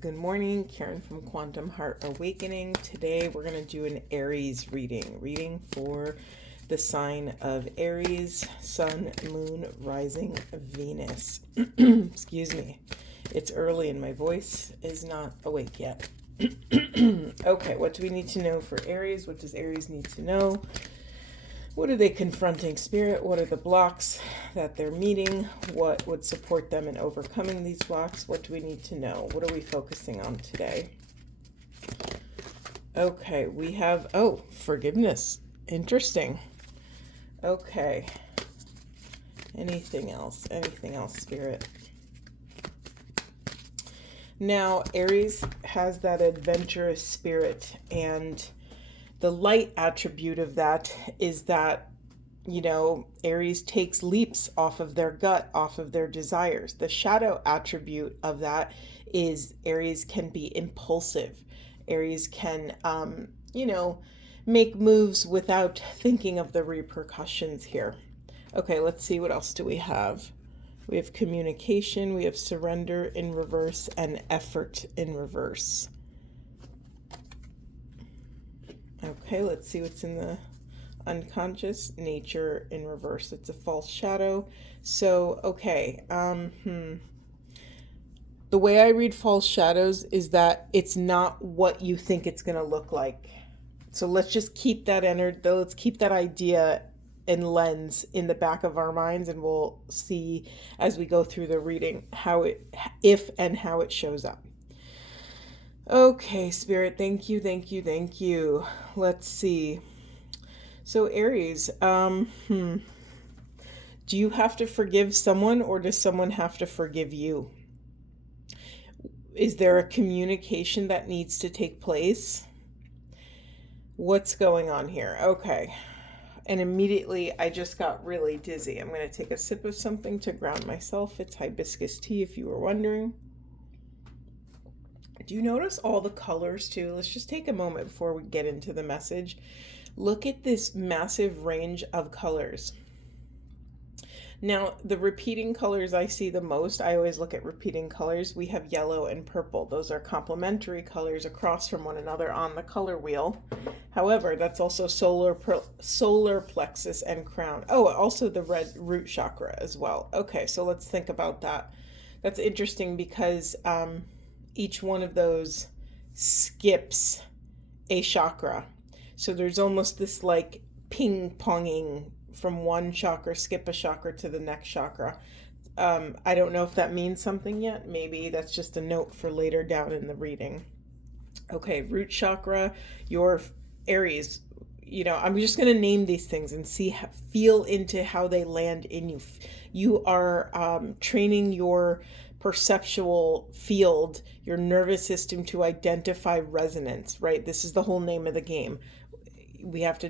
Good morning, Karen from Quantum Heart Awakening. Today we're going to do an Aries reading for the sign of Aries, Sun, Moon, Rising, Venus. Excuse me. It's early and my voice is not awake yet. Okay, what do we need to know for Aries? What does Aries need to know? What are they confronting, Spirit? What are the blocks that they're meeting? What would support them in overcoming these blocks? What do we need to know? What are we focusing on today? Okay, we have, forgiveness. Interesting. Okay. Anything else? Anything else, Spirit? Now, Aries has that adventurous spirit, and the light attribute of that is that, Aries takes leaps off of their gut, off of their desires. The shadow attribute of that is Aries can be impulsive. Aries can, make moves without thinking of the repercussions here. Okay, let's see, what else do we have? We have communication, we have surrender in reverse, and effort in reverse. Okay, let's see what's in the unconscious. Nature in reverse. It's a false shadow. So, okay. The way I read false shadows is that it's not what you think it's going to look like. So let's just keep that let's keep that idea and lens in the back of our minds, and we'll see as we go through the reading how it shows up. Okay, Spirit, thank you. Let's see. So Aries, do you have to forgive someone, or does someone have to forgive you? Is there a communication that needs to take place? What's going on here? Okay. And immediately I just got really dizzy. I'm going to take a sip of something to ground myself. It's hibiscus tea, if you were wondering. Do you notice all the colors too? Let's just take a moment before we get into the message. Look at this massive range of colors. Now, the repeating colors I see the most, I always look at repeating colors. We have yellow and purple. Those are complementary colors across from one another on the color wheel. However, that's also solar plexus and crown. Oh, also the red root chakra as well. Okay, so let's think about that. That's interesting because each one of those skips a chakra. So there's almost this like ping-ponging from one chakra, skip a chakra to the next chakra. I don't know if that means something yet. Maybe that's just a note for later down in the reading. Okay, root chakra, your Aries. I'm just going to name these things and feel into how they land in you. You are training your perceptual field, your nervous system, to identify resonance, right? This is the whole name of the game. We have to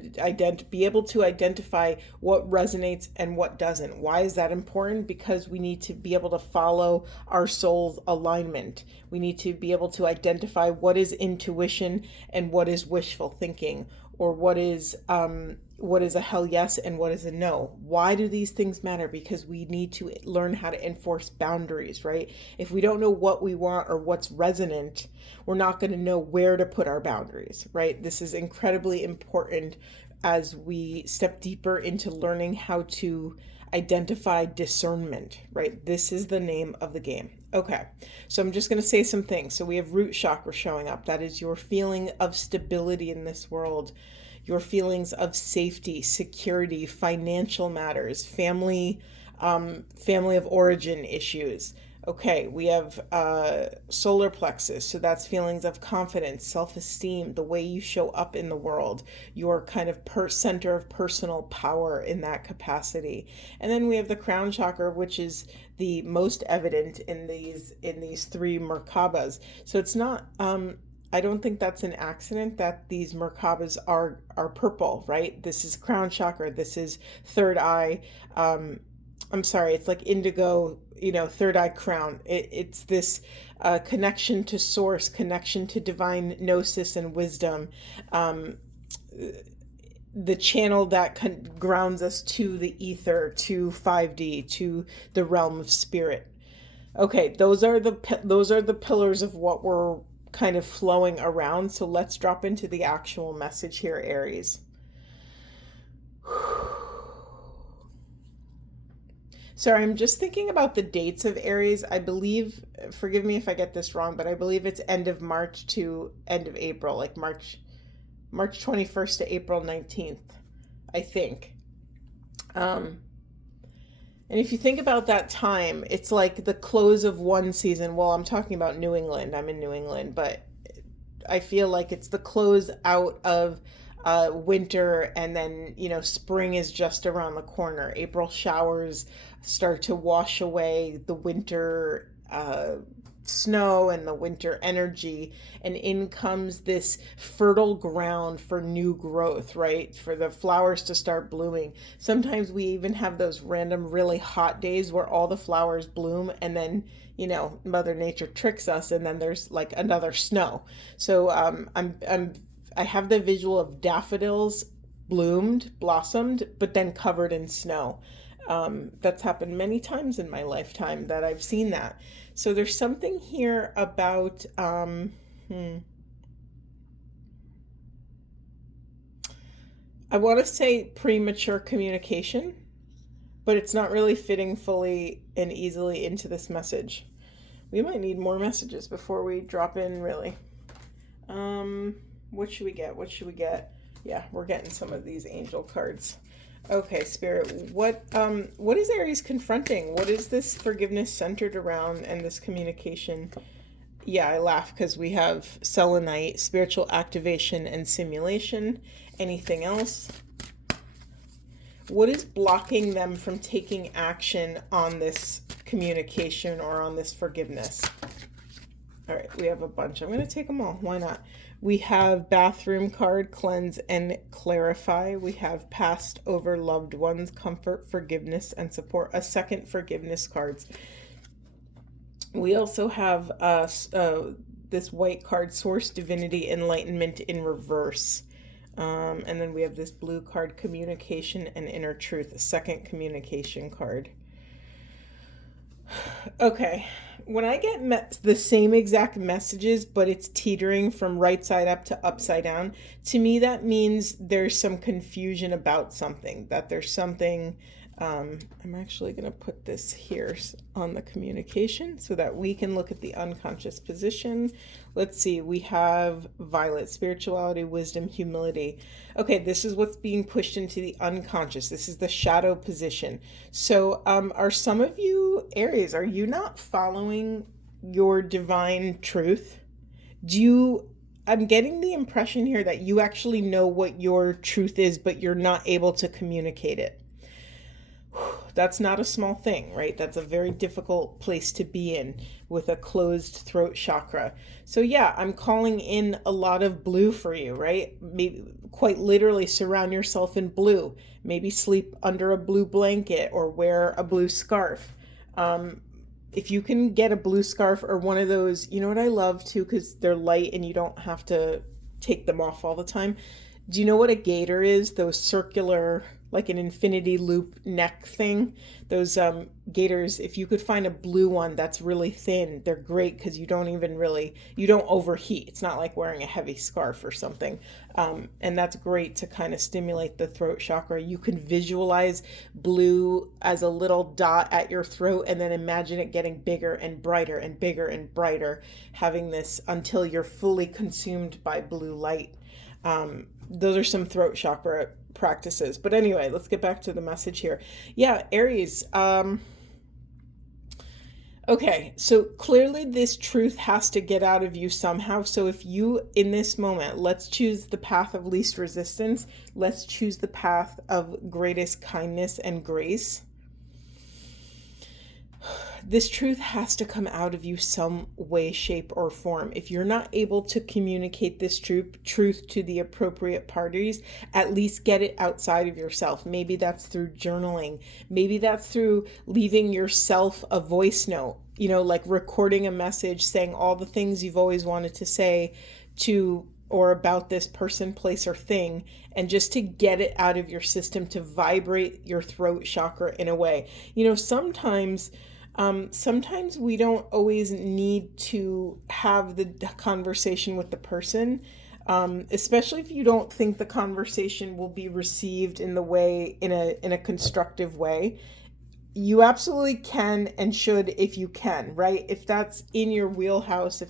be able to identify what resonates and what doesn't. Why is that important? Because we need to be able to follow our soul's alignment. We need to be able to identify what is intuition and what is wishful thinking, or what is a hell yes and what is a no. Why do these things matter? Because we need to learn how to enforce boundaries, right? If we don't know what we want or what's resonant, we're not going to know where to put our boundaries, right? This is incredibly important as we step deeper into learning how to identify discernment, right? This is the name of the game. Okay, so I'm just going to say some things. So we have root chakra showing up. That is your feeling of stability in this world, your feelings of safety, security, financial matters, family of origin issues. Okay, we have solar plexus, so that's feelings of confidence, self-esteem, the way you show up in the world, your kind of center of personal power in that capacity. And then we have the crown chakra, which is the most evident in these three Merkabas. So it's not I don't think that's an accident that these Merkabas are purple, right? This is crown chakra, this is third eye. It's like indigo, third eye crown. It's this connection to source, connection to divine gnosis and wisdom, the channel that grounds us to the ether, to 5D, to the realm of spirit. Okay, those are the pillars of what we're kind of flowing around. So let's drop into the actual message here, Aries. Sorry, I'm just thinking about the dates of Aries. I believe, forgive me if I get this wrong, but I believe it's end of March to end of April, like March 21st to April 19th, I think. Um, and if you think about that time, it's like the close of one season. Well, I'm talking about New England. I'm in New England, but I feel like it's the close out of winter, and then spring is just around the corner. April showers start to wash away the winter snow and the winter energy, and in comes this fertile ground for new growth, right? For the flowers to start blooming. Sometimes we even have those random really hot days where all the flowers bloom, and then Mother Nature tricks us, and then there's like another snow. So I have the visual of daffodils blossomed, but then covered in snow. That's happened many times in my lifetime that I've seen that. So there's something here about I want to say premature communication, but it's not really fitting fully and easily into this message. We might need more messages before we drop in, really. What should we get? What should we get? Yeah, we're getting some of these angel cards. Okay, Spirit, what is Aries confronting? What is this forgiveness centered around, and this communication? Yeah, I laugh because we have selenite, spiritual activation, and simulation. Anything else? What is blocking them from taking action on this communication or on this forgiveness? All right, we have a bunch. I'm going to take them all. Why not? We have bathroom card, cleanse and clarify. We have passed over loved ones, comfort, forgiveness, and support. A second forgiveness cards. We also have this white card, source, divinity, enlightenment in reverse. And then we have this blue card, communication and inner truth, a second communication card. Okay, when I get the same exact messages, but it's teetering from right side up to upside down, to me that means there's some confusion about something, that there's something. I'm actually going to put this here on the communication so that we can look at the unconscious position. Let's see, we have violet, spirituality, wisdom, humility. Okay, this is what's being pushed into the unconscious. This is the shadow position. So are some of you, Aries, are you not following your divine truth? I'm getting the impression here that you actually know what your truth is, but you're not able to communicate it. That's not a small thing, right? That's a very difficult place to be in with a closed throat chakra. So yeah, I'm calling in a lot of blue for you, right? Maybe quite literally surround yourself in blue. Maybe sleep under a blue blanket or wear a blue scarf. If you can get a blue scarf or one of those, you know what I love too, because they're light and you don't have to take them off all the time. Do you know what a gaiter is? Those circular, like an infinity loop neck thing. Those gaiters, if you could find a blue one that's really thin, they're great because you don't overheat. It's not like wearing a heavy scarf or something. And that's great to kind of stimulate the throat chakra. You can visualize blue as a little dot at your throat and then imagine it getting bigger and brighter and bigger and brighter, having this until you're fully consumed by blue light. Those are some throat chakra practices. But anyway, let's get back to the message here. Yeah, Aries. Okay, so clearly this truth has to get out of you somehow. So if you, in this moment, let's choose the path of least resistance. Let's choose the path of greatest kindness and grace. This truth has to come out of you some way, shape, or form. If you're not able to communicate this truth to the appropriate parties, at least get it outside of yourself. Maybe that's through journaling. Maybe that's through leaving yourself a voice note, like recording a message saying all the things you've always wanted to say to or about this person, place, or thing, and just to get it out of your system, to vibrate your throat chakra in a way. Sometimes Sometimes we don't always need to have the conversation with the person, especially if you don't think the conversation will be received in a constructive way. You absolutely can and should if you can, right? If that's in your wheelhouse,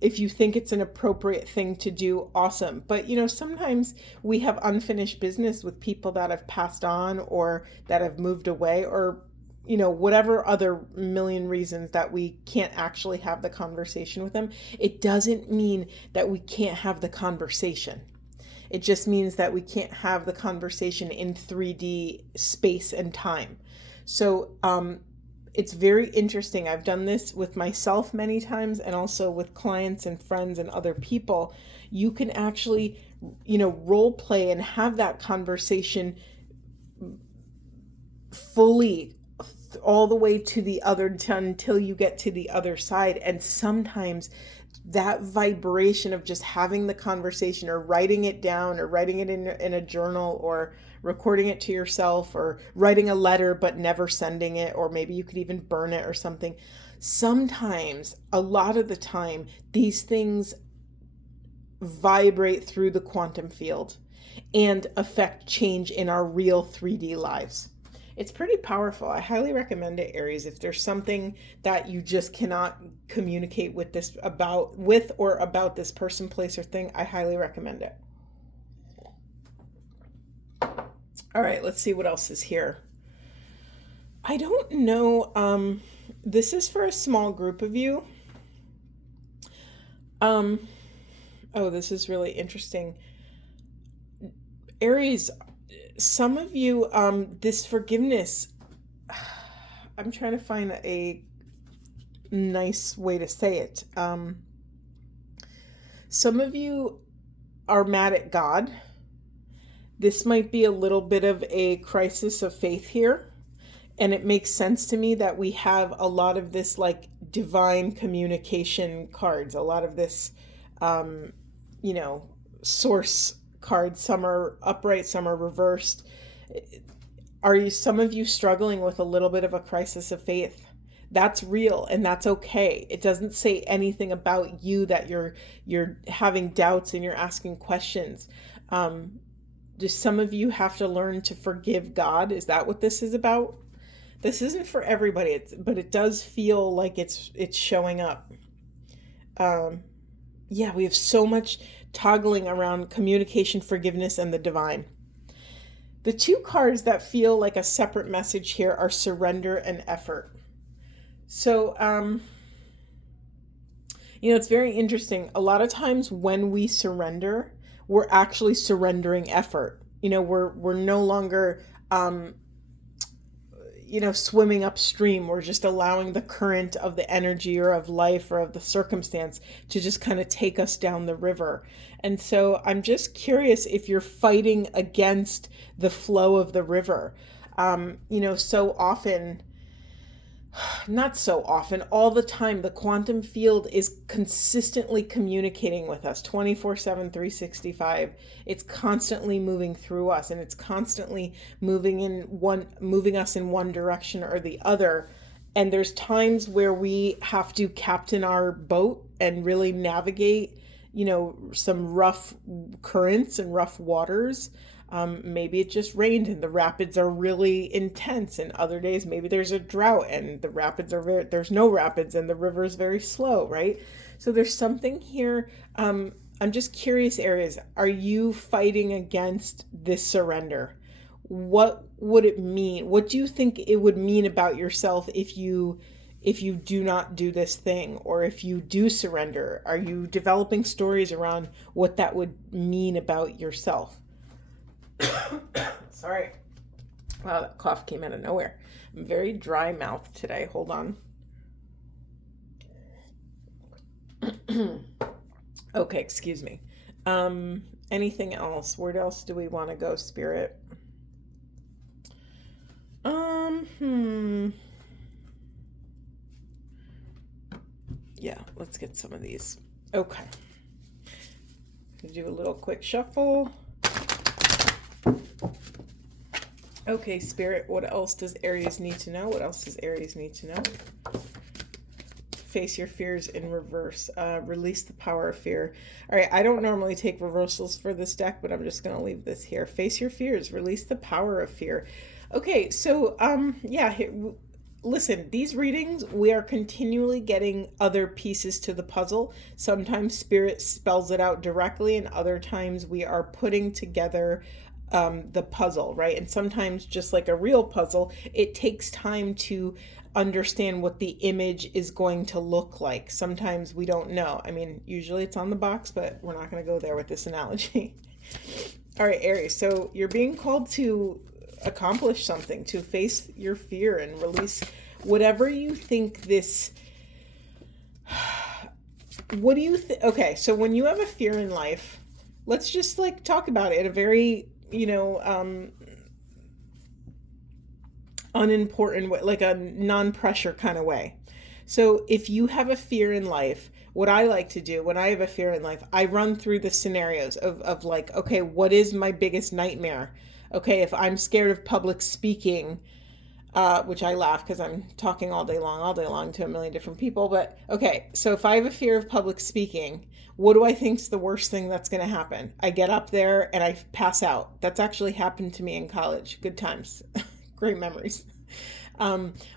if you think it's an appropriate thing to do, awesome. But sometimes we have unfinished business with people that have passed on or that have moved away, or whatever other million reasons that we can't actually have the conversation with them. It doesn't mean that we can't have the conversation. It just means that we can't have the conversation in 3D space and time. So it's very interesting. I've done this with myself many times and also with clients and friends and other people. You can actually, role play and have that conversation fully all the way to the other until you get to the other side. And sometimes that vibration of just having the conversation or writing it down or writing it in a journal or recording it to yourself or writing a letter but never sending it, or maybe you could even burn it or something. Sometimes, a lot of the time, these things vibrate through the quantum field and affect change in our real 3D lives. It's pretty powerful. I highly recommend it, Aries. If there's something that you just cannot communicate with this about this person, place, or thing, I highly recommend it. All right, let's see what else is here. I don't know. This is for a small group of you. Oh, this is really interesting. Aries, some of you, this forgiveness, I'm trying to find a nice way to say it. Some of you are mad at God. This might be a little bit of a crisis of faith here. And it makes sense to me that we have a lot of this like divine communication cards, a lot of this, source cards. Some are upright, some are reversed. Some of you struggling with a little bit of a crisis of faith? That's real and that's okay. It doesn't say anything about you that you're having doubts and you're asking questions. Just some of you have to learn to forgive God. Is that what this is about? This isn't for everybody, but it does feel like it's showing up. We have so much toggling around communication, forgiveness, and the divine. The two cards that feel like a separate message here are surrender and effort. So, it's very interesting. A lot of times when we surrender, we're actually surrendering effort. We're no longer, swimming upstream. We're just allowing the current of the energy or of life or of the circumstance to just kind of take us down the river. And so I'm just curious if you're fighting against the flow of the river. So often, not so often, all the time, the quantum field is consistently communicating with us 24/7, 365. It's constantly moving through us, and it's constantly moving us in one direction or the other. And there's times where we have to captain our boat and really navigate, some rough currents and rough waters. Maybe it just rained and the rapids are really intense, and other days maybe there's a drought and there's no rapids and the river is very slow, right? So there's something here. I'm just curious, Aries, are you fighting against this surrender? What would it mean? What do you think it would mean about yourself if you do not do this thing, or if you do surrender? Are you developing stories around what that would mean about yourself? Sorry. Wow, that cough came out of nowhere. I'm very dry mouthed today. Hold on. Okay, excuse me. Anything else? Where else do we want to go, Spirit? Yeah, let's get some of these. Okay. Do a little quick shuffle. Okay, Spirit, what else does Aries need to know? What else does Aries need to know? Face your fears in reverse. Release the power of fear. All right, I don't normally take reversals for this deck, but I'm just going to leave this here. Face your fears. Release the power of fear. Okay, so yeah, listen, these readings, we are continually getting other pieces to the puzzle. Sometimes Spirit spells it out directly, and other times we are putting together the puzzle, right? And sometimes, just like a real puzzle, it takes time to understand what the image is going to look like. Sometimes we don't know. I mean, usually it's on the box, but we're not going to go there with this analogy. All right, Aries, so you're being called to accomplish something, to face your fear and release whatever you think this... What do you think? Okay, so when you have a fear in life, let's just like talk about it in a very, unimportant way, like a non-pressure kind of way. So if you have a fear in life, what I like to do when I have a fear in life, I run through the scenarios of like, okay, what is my biggest nightmare? Okay, if I'm scared of public speaking, which I laugh because I'm talking all day long to a million different people. But okay, so if I have a fear of public speaking, what do I think is the worst thing that's going to happen? I get up there and I pass out. That's actually happened to me in college. Good times. Great memories.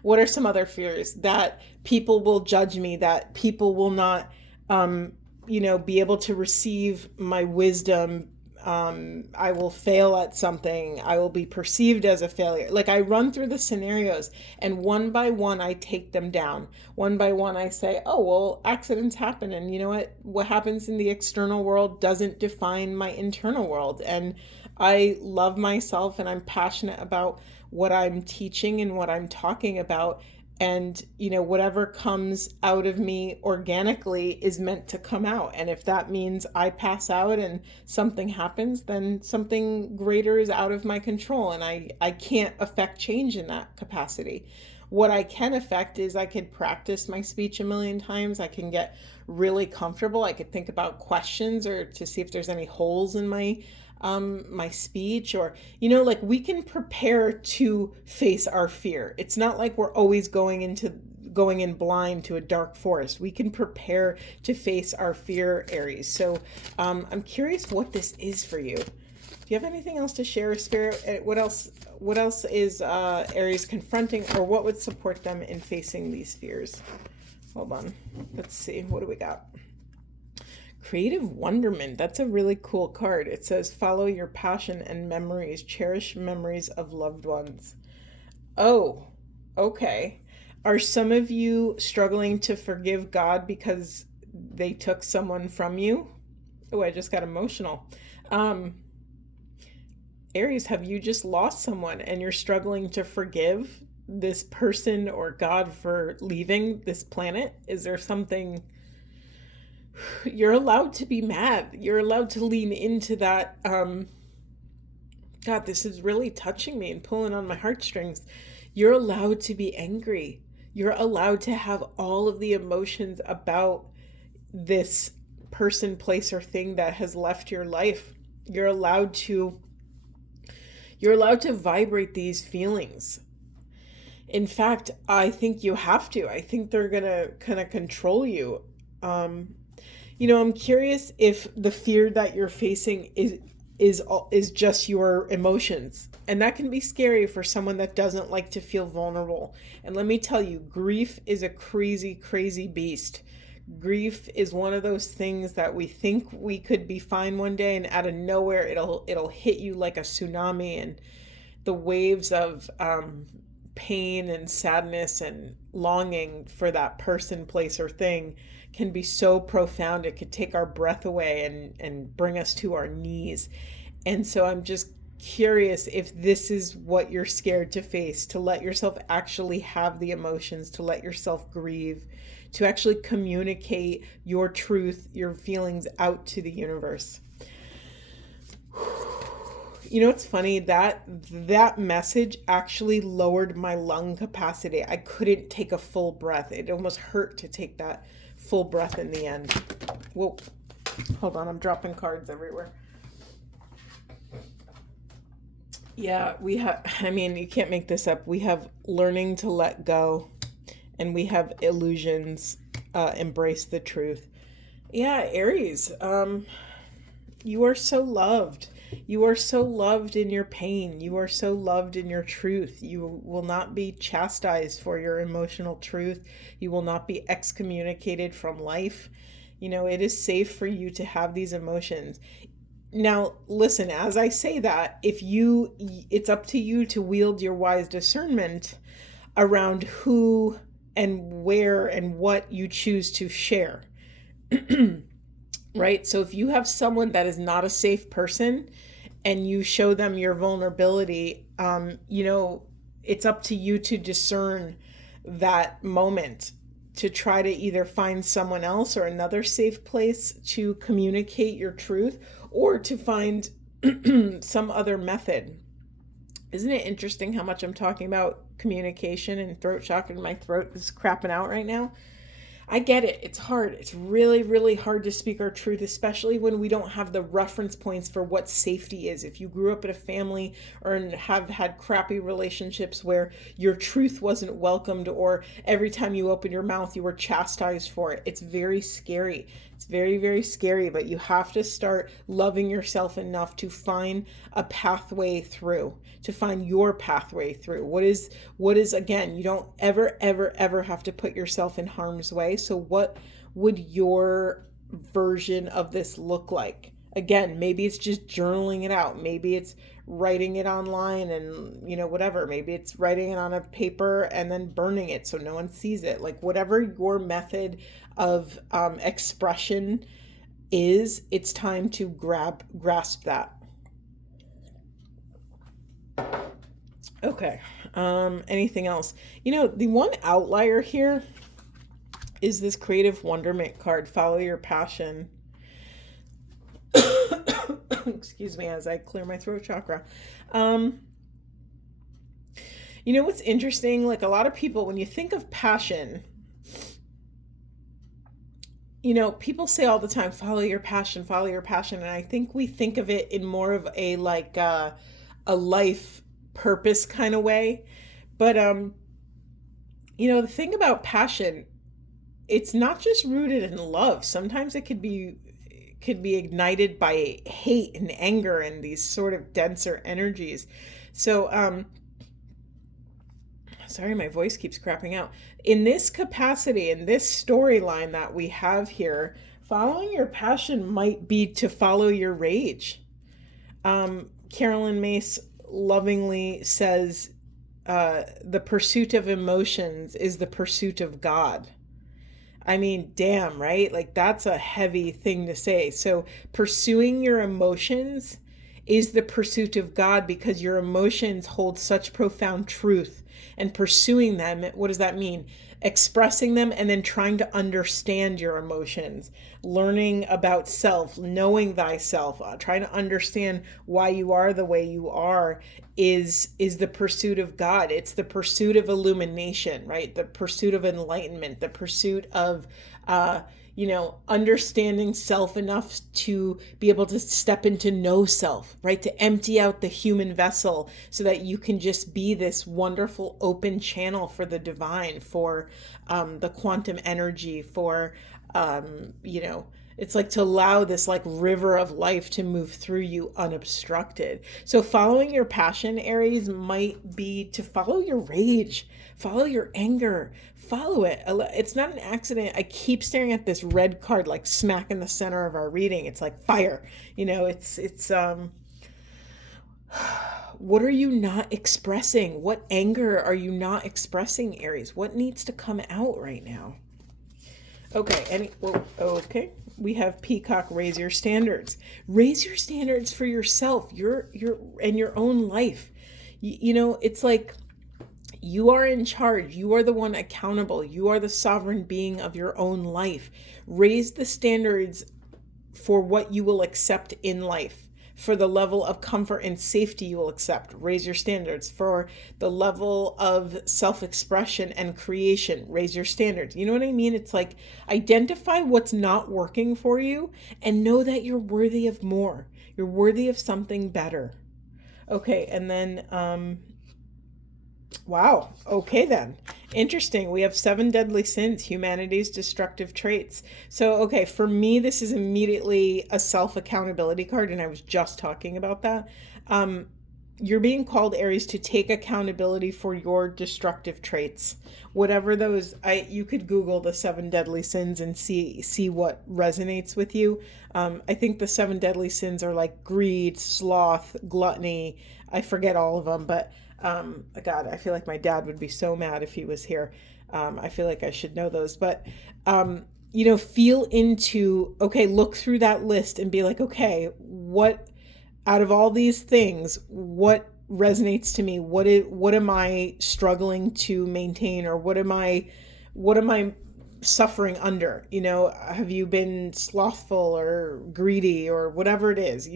What are some other fears? That people will judge me, that people will not, be able to receive my wisdom. I will fail at something. I will be perceived as a failure. Like, I run through the scenarios, and one by one I take them down. One by one I say, oh, well, accidents happen. And you know what happens in the external world doesn't define my internal world. And I love myself, and I'm passionate about what I'm teaching and what I'm talking about. And, whatever comes out of me organically is meant to come out. And if that means I pass out and something happens, then something greater is out of my control. And I can't affect change in that capacity. What I can affect is I could practice my speech a million times. I can get really comfortable. I could think about questions or to see if there's any holes in my speech, or like, we can prepare to face our fear. It's not like we're always going in blind to a dark forest. We can prepare to face our fear, Aries. So I'm curious what this is for you. Do you have anything else to share, Spirit? What else is Aries confronting, or what would support them in facing these fears? Hold on, let's see, what do we got? Creative Wonderment. That's a really cool card. It says, follow your passion and memories. Cherish memories of loved ones. Oh, okay. Are some of you struggling to forgive God because they took someone from you? Oh, I just got emotional. Aries, have you just lost someone and you're struggling to forgive this person or God for leaving this planet? Is there something... You're allowed to be mad. You're allowed to lean into that. God, this is really touching me and pulling on my heartstrings. You're allowed to be angry. You're allowed to have all of the emotions about this person, place, or thing that has left your life. You're allowed to vibrate these feelings. In fact, I think you have to. I think they're gonna kind of control you. I'm curious if the fear that you're facing is just your emotions. And that can be scary for someone that doesn't like to feel vulnerable. And let me tell you, grief is a crazy, crazy beast. Grief is one of those things that we think we could be fine one day, and out of nowhere it'll hit you like a tsunami, and the waves of pain and sadness and longing for that person, place, or thing can be so profound. It could take our breath away and bring us to our knees. And so I'm just curious if this is what you're scared to face, to let yourself actually have the emotions, to let yourself grieve, to actually communicate your truth, your feelings out to the universe. It's funny, that message actually lowered my lung capacity. I couldn't take a full breath. It almost hurt to take that full breath in the end. Whoa, hold on, I'm dropping cards everywhere. Yeah, we have, I mean, you can't make this up. We have learning to let go, and we have illusions, embrace the truth. Yeah, Aries, you are so loved. You are so loved in your pain. You are so loved in your truth. You will not be chastised for your emotional truth. You will not be excommunicated from life. You know, it is safe for you to have these emotions. Now, listen, as I say that, it's up to you to wield your wise discernment around who and where and what you choose to share. Right? So if you have someone that is not a safe person and you show them your vulnerability, it's up to you to discern that moment, to try to either find someone else or another safe place to communicate your truth, or to find some other method. Isn't it interesting how much I'm talking about communication and throat chakra, and my throat is crapping out right now? I get it. It's hard. It's really, really hard to speak our truth, especially when we don't have the reference points for what safety is. If you grew up in a family or have had crappy relationships where your truth wasn't welcomed, or every time you open your mouth you were chastised for it, it's very scary. It's very, very scary, but you have to start loving yourself enough to find a pathway through, to find your pathway through. What is again, you don't ever, ever, ever have to put yourself in harm's way. So what would your version of this look like? Again, maybe it's just journaling it out. Maybe it's writing it online and, whatever. Maybe it's writing it on a paper and then burning it so no one sees it. Like, whatever your method of expression is, it's time to grasp that. Okay. Anything else? The one outlier here is this creative wonderment card, follow your passion. Excuse me as I clear my throat chakra. What's interesting? Like, a lot of people, when you think of passion, people say all the time, follow your passion, follow your passion. And I think we think of it in more of a a life purpose kind of way. But the thing about passion, it's not just rooted in love. Sometimes it could be ignited by hate and anger and these sort of denser energies. So sorry, my voice keeps crapping out. In this capacity, in this storyline that we have here, following your passion might be to follow your rage. Carolyn Mace lovingly says, the pursuit of emotions is the pursuit of God. I mean, damn, right? Like, that's a heavy thing to say. So pursuing your emotions is the pursuit of God, because your emotions hold such profound truth. And pursuing them, what does that mean? Expressing them and then trying to understand your emotions, learning about self, knowing thyself, trying to understand why you are the way you are is the pursuit of God. It's the pursuit of illumination, right? The pursuit of enlightenment, the pursuit of understanding self enough to be able to step into no self, right? To empty out the human vessel so that you can just be this wonderful open channel for the divine, for the quantum energy, for, it's like to allow this like river of life to move through you unobstructed. So following your passion, Aries, might be to follow your rage, follow your anger, follow it. It's not an accident. I keep staring at this red card like smack in the center of our reading. It's like fire. It's what are you not expressing? What anger are you not expressing, Aries? What needs to come out right now? Okay, okay. We have Peacock, raise your standards. Raise your standards for yourself, your and your own life. It's like you are in charge. You are the one accountable. You are the sovereign being of your own life. Raise the standards for what you will accept in life, for the level of comfort and safety you will accept. Raise your standards for the level of self-expression and creation. Raise your standards. You know what I mean? It's like, identify what's not working for you and know that you're worthy of more. You're worthy of something better. Okay, and then wow. Okay, then. Interesting. We have seven deadly sins, humanity's destructive traits. So, okay, for me, this is immediately a self accountability card, and I was just talking about that. Um, you're being called, Aries, to take accountability for your destructive traits, whatever those. You could Google the seven deadly sins and see what resonates with you. I think the seven deadly sins are like greed, sloth, gluttony. I forget all of them, but God, I feel like my dad would be so mad if he was here. I feel like I should know those, but feel into, okay, look through that list and be like, okay, what out of all these things, what resonates to me? What am I struggling to maintain, or what am I suffering under? Have you been slothful or greedy or whatever it is?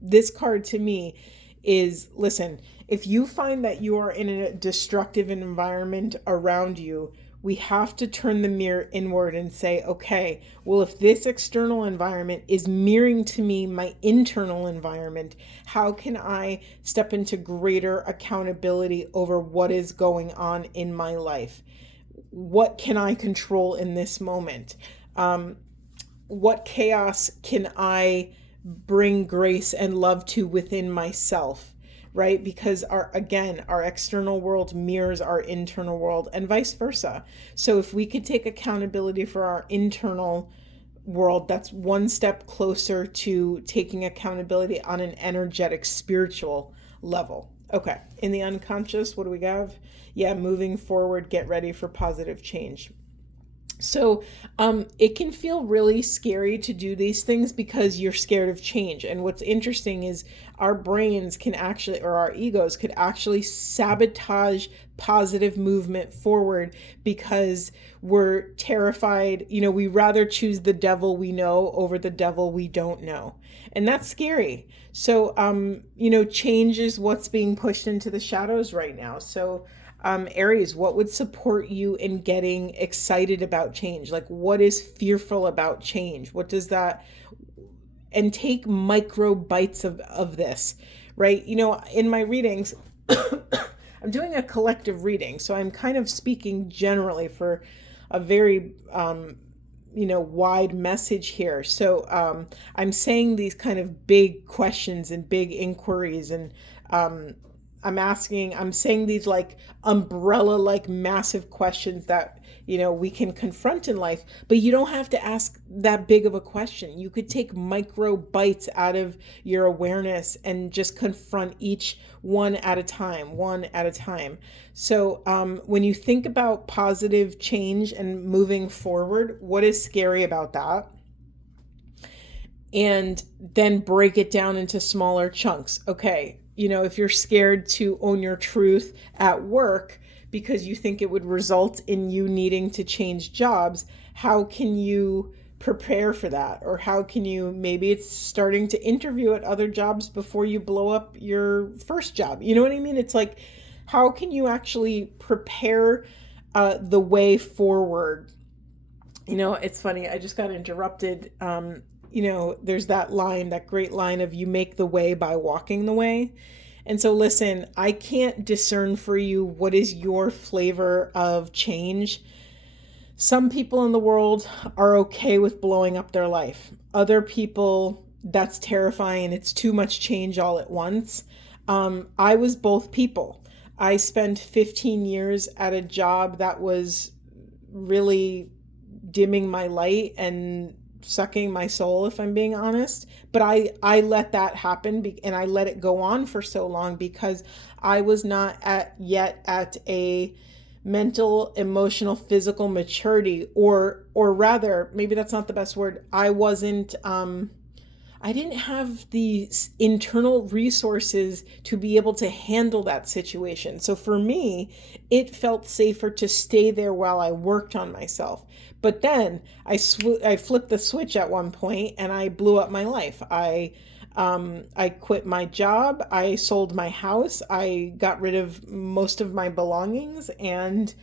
This card to me is, listen, if you find that you are in a destructive environment around you, we have to turn the mirror inward and say, okay, well, if this external environment is mirroring to me my internal environment, how can I step into greater accountability over what is going on in my life? What can I control in this moment? What chaos can I bring grace and love to within myself? Right? Because our external world mirrors our internal world, and vice versa. So if we could take accountability for our internal world, that's one step closer to taking accountability on an energetic, spiritual level. Okay, in the unconscious, what do we have? Yeah, moving forward, get ready for positive change. So it can feel really scary to do these things because you're scared of change. And what's interesting is our brains can actually, or our egos could actually sabotage positive movement forward because we're terrified. We rather choose the devil we know over the devil we don't know. And that's scary. So, change is what's being pushed into the shadows right now. So, Aries, what would support you in getting excited about change? Like, what is fearful about change? What does that, and take micro bites of this, right? In my readings, I'm doing a collective reading, so I'm kind of speaking generally for a very, wide message here. So I'm saying these kind of big questions and big inquiries, and I'm saying these like umbrella, like massive questions that, we can confront in life, but you don't have to ask that big of a question. You could take micro bites out of your awareness and just confront each one at a time. So when you think about positive change and moving forward, what is scary about that? And then break it down into smaller chunks. Okay, if you're scared to own your truth at work because you think it would result in you needing to change jobs, how can you prepare for that? Or how can you, maybe it's starting to interview at other jobs before you blow up your first job. You know what I mean? It's like, how can you actually prepare the way forward? It's funny. I just got interrupted. There's that great line of, you make the way by walking the way. And so listen, I can't discern for you what is your flavor of change. Some people in the world are okay with blowing up their life. Other people, that's terrifying. It's too much change all at once. I was both people. I spent 15 years at a job that was really dimming my light and sucking my soul, if I'm being honest. But I let that happen, and I let it go on for so long because I was not yet at a mental, emotional, physical maturity, or rather, maybe that's not the best word. I didn't have the internal resources to be able to handle that situation. So for me, it felt safer to stay there while I worked on myself. But then I flipped the switch at one point and I blew up my life. I quit my job. I sold my house. I got rid of most of my belongings, and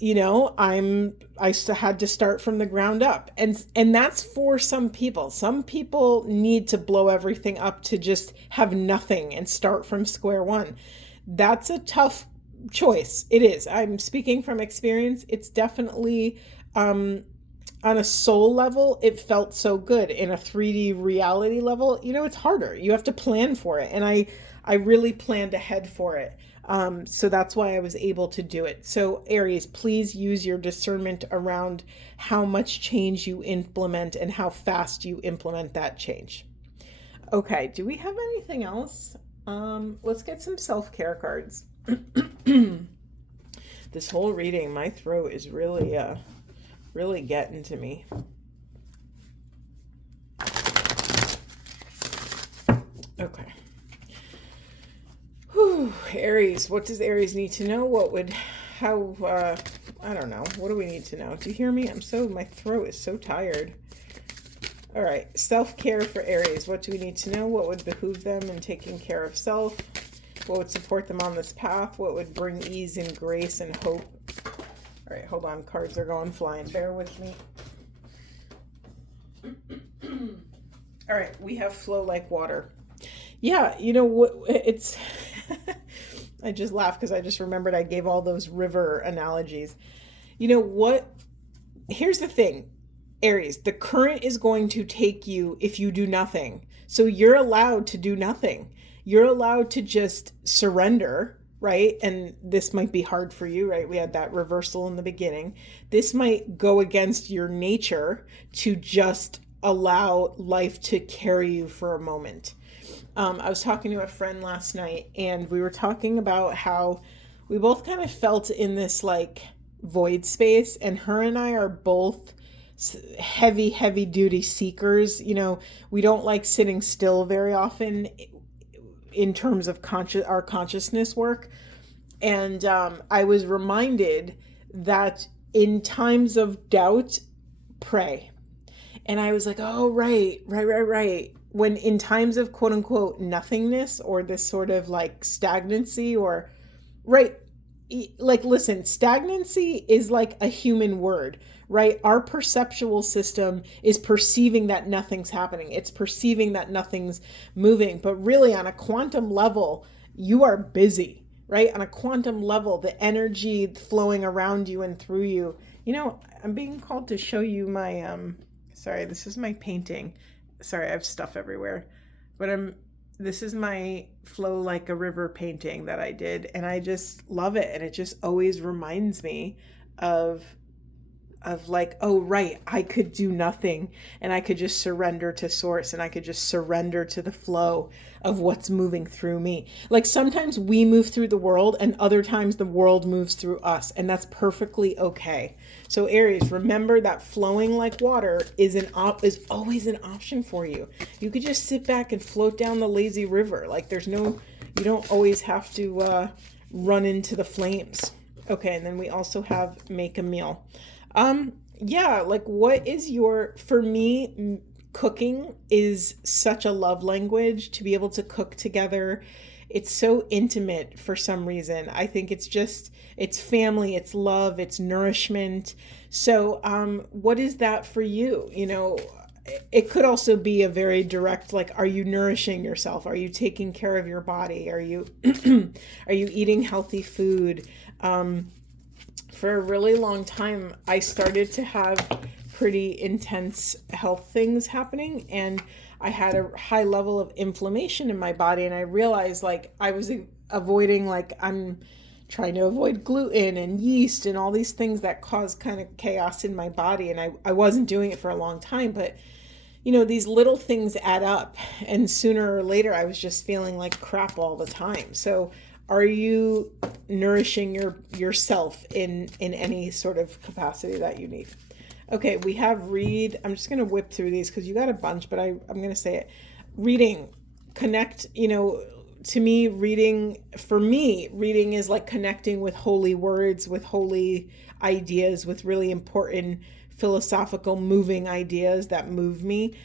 had to start from the ground up. And that's for some people. Some people need to blow everything up to just have nothing and start from square one. That's a tough choice. It is. I'm speaking from experience. It's definitely, on a soul level, it felt so good. In a 3D reality level, it's harder. You have to plan for it. And I really planned ahead for it. So that's why I was able to do it. So Aries, please use your discernment around how much change you implement and how fast you implement that change. Okay, do we have anything else? Let's get some self-care cards. This whole reading, my throat is really getting to me. Okay. Whew, Aries, what does Aries need to know? I don't know. What do we need to know? Do you hear me? My throat is so tired. All right, self-care for Aries. What do we need to know? What would behoove them in taking care of self? What would support them on this path? What would bring ease and grace and hope? All right, hold on. Cards are going flying. Bear with me. All right, we have flow like water. Yeah, it's... I just laughed because I just remembered I gave all those river analogies. Here's the thing, Aries, the current is going to take you if you do nothing. So you're allowed to do nothing. You're allowed to just surrender, right? And this might be hard for you, right? We had that reversal in the beginning. This might go against your nature to just allow life to carry you for a moment. I was talking to a friend last night, and we were talking about how we both kind of felt in this like void space, and her and I are both heavy duty seekers. We don't like sitting still very often in terms of our consciousness work. And I was reminded that in times of doubt, pray. And I was like, oh, right. When in times of quote unquote nothingness, or this sort of like stagnancy, or right, like, listen, stagnancy is like a human word, right? Our perceptual system is perceiving that nothing's happening. It's perceiving that nothing's moving. But really, on a quantum level, you are busy, right? On a quantum level, the energy flowing around you and through you. I'm being called to show you my, sorry, this is my painting. Sorry, I have stuff everywhere. But this is my flow like a river painting that I did, and I just love it. And it just always reminds me of like, oh, right, I could do nothing, and I could just surrender to source, and I could just surrender to the flow of what's moving through me. Like, sometimes we move through the world, and other times the world moves through us, and that's perfectly okay. So Aries, remember that flowing like water is always an option for you. You could just sit back and float down the lazy river. Like, you don't always have to run into the flames. Okay, and then we also have make a meal. Like, what is for me, cooking is such a love language. To be able to cook together, it's so intimate for some reason. I think it's family, it's love, it's nourishment. So, what is that for you? It could also be a very direct, like, are you nourishing yourself? Are you taking care of your body? Are you, are you eating healthy food? For a really long time, I started to have pretty intense health things happening, and I had a high level of inflammation in my body, and I realized, like, I was avoiding, like, I'm trying to avoid gluten and yeast and all these things that cause kind of chaos in my body, and I wasn't doing it for a long time, but these little things add up, and sooner or later I was just feeling like crap all the time. So are you nourishing yourself in any sort of capacity that you need? Okay, we have read. I'm just going to whip through these because you got a bunch, but I'm going to say it. Reading, connect, to me, reading is like connecting with holy words, with holy ideas, with really important philosophical moving ideas that move me.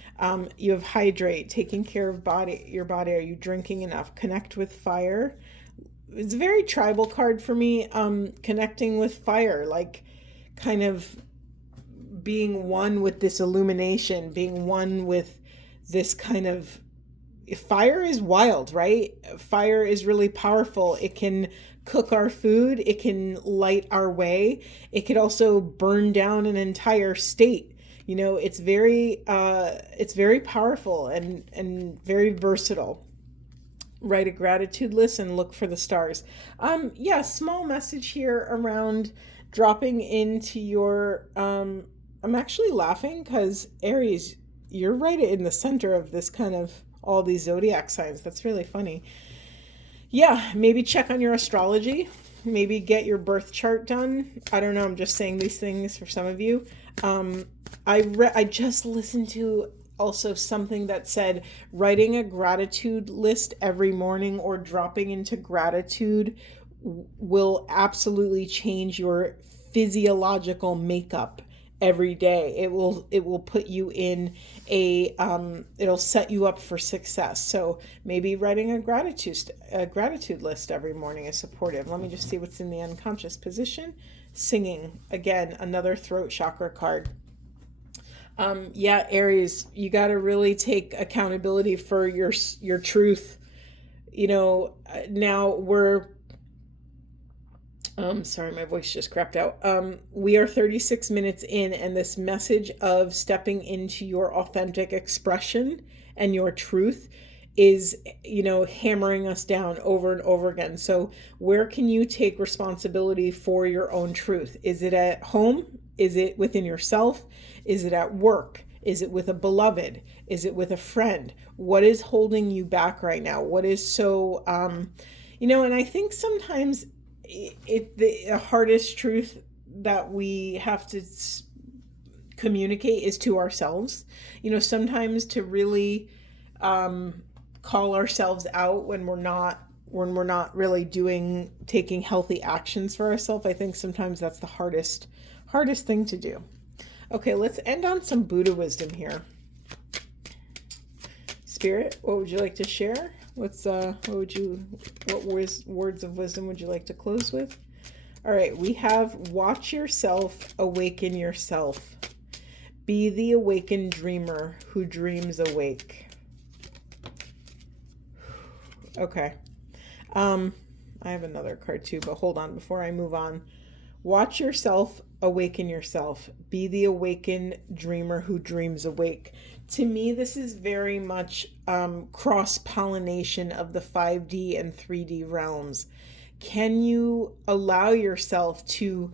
You have hydrate, taking care of your body. Are you drinking enough? Connect with fire. it's a very tribal card for me, connecting with fire, like kind of being one with this illumination, being one with this kind of fire is wild, right? Fire is really powerful. It can cook our food, it can light our way, it could also burn down an entire state. It's very powerful and very versatile. Write a gratitude list and look for the stars. Yeah, small message here around dropping into your I'm actually laughing because Aries, you're right in the center of this kind of all these zodiac signs. That's really funny. Yeah, maybe check on your astrology. Maybe get your birth chart done. I don't know. I'm just saying these things for some of you. I just listened to also something that said writing a gratitude list every morning or dropping into gratitude will absolutely change your physiological makeup every day. It will put you in it'll set you up for success. So maybe writing a gratitude list every morning is supportive. Let me just see what's in the unconscious position. Singing, again, another throat chakra card. Yeah, Aries, you got to really take accountability for your truth. Now we're sorry, my voice just crapped out. We are 36 minutes in, and this message of stepping into your authentic expression and your truth is, hammering us down over and over again. So where can you take responsibility for your own truth? Is it at home? Is it within yourself? Is it at work? Is it with a beloved? Is it with a friend? What is holding you back right now? What is so, and I think sometimes the hardest truth that we have to communicate is to ourselves. Sometimes to really call ourselves out when we're not really taking healthy actions for ourselves. I think sometimes that's the hardest thing to do. Okay, let's end on some Buddha wisdom here. Spirit, what would you like to share? What words of wisdom would you like to close with? All right, we have watch yourself, awaken yourself. Be the awakened dreamer who dreams awake. Okay. I have another card too, but hold on before I move on. Watch yourself, awaken yourself. Be the awakened dreamer who dreams awake. To me, this is very much cross-pollination of the 5D and 3D realms. Can you allow yourself to,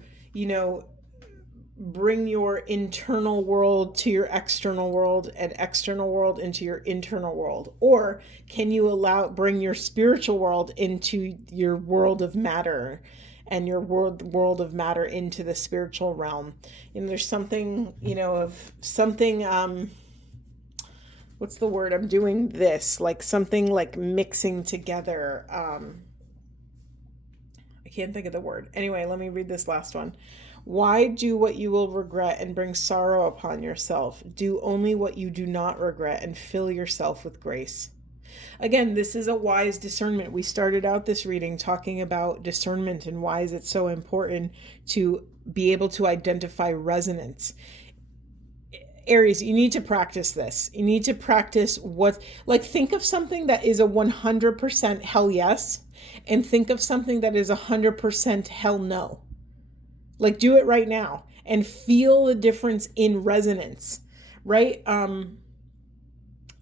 bring your internal world to your external world and external world into your internal world? Or can you bring your spiritual world into your world of matter and your world of matter into the spiritual realm? There's something, of something, what's the word? I'm doing this, like something like mixing together. I can't think of the word. Anyway, let me read this last one. Why do what you will regret and bring sorrow upon yourself? Do only what you do not regret and fill yourself with grace. Again, this is a wise discernment. We started out this reading talking about discernment and why is it so important to be able to identify resonance. Aries, you need to practice this. You need to practice think of something that is a 100% hell yes, and think of something that is 100% hell no. Do it right now and feel the difference in resonance, right?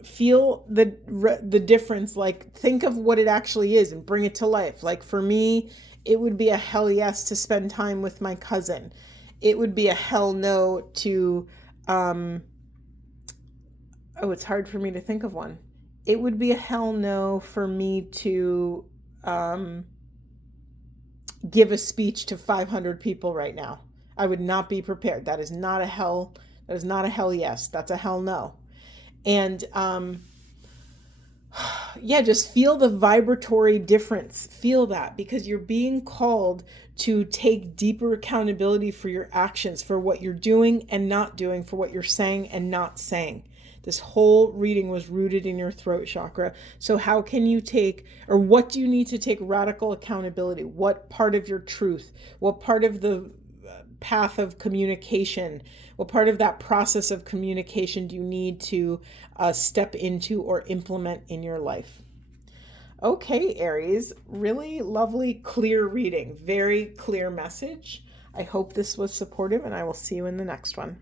Feel the difference. Think of what it actually is and bring it to life. For me, it would be a hell yes to spend time with my cousin. It would be a hell no to, it's hard for me to think of one. It would be a hell no for me to, give a speech to 500 people right now. I would not be prepared. That is not a hell yes. That's a hell no. And just feel the vibratory difference. Feel that, because you're being called to take deeper accountability for your actions, for what you're doing and not doing, for what you're saying and not saying. This whole reading was rooted in your throat chakra. So how can you take, or what do you need to take radical accountability? What part of your truth, what part of the path of communication, what part of that process of communication do you need to step into or implement in your life? Okay, Aries, really lovely, clear reading, very clear message. I hope this was supportive, and I will see you in the next one.